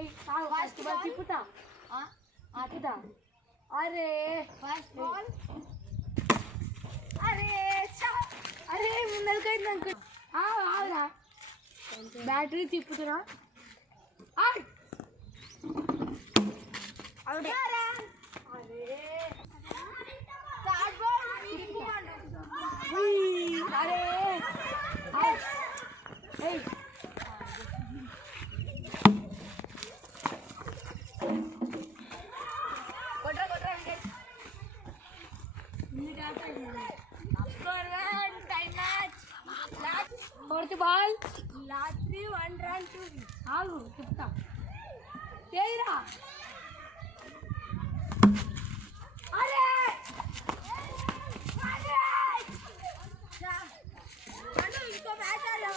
First ball తిప్పుతా తిప్పుతా. అరే ఫస్ట్ బాల్. అరే అరే ముందరికైంది అనుకో. ఆవురా బ్యాటరీ తిప్పుతున్నా. అరే ఫోర్త్ బాల్. Last 3 1 run 2. ఆగు చెప్తా. చేయరా. అరే ఇంకో మ్యాచ్ ఆడదాం.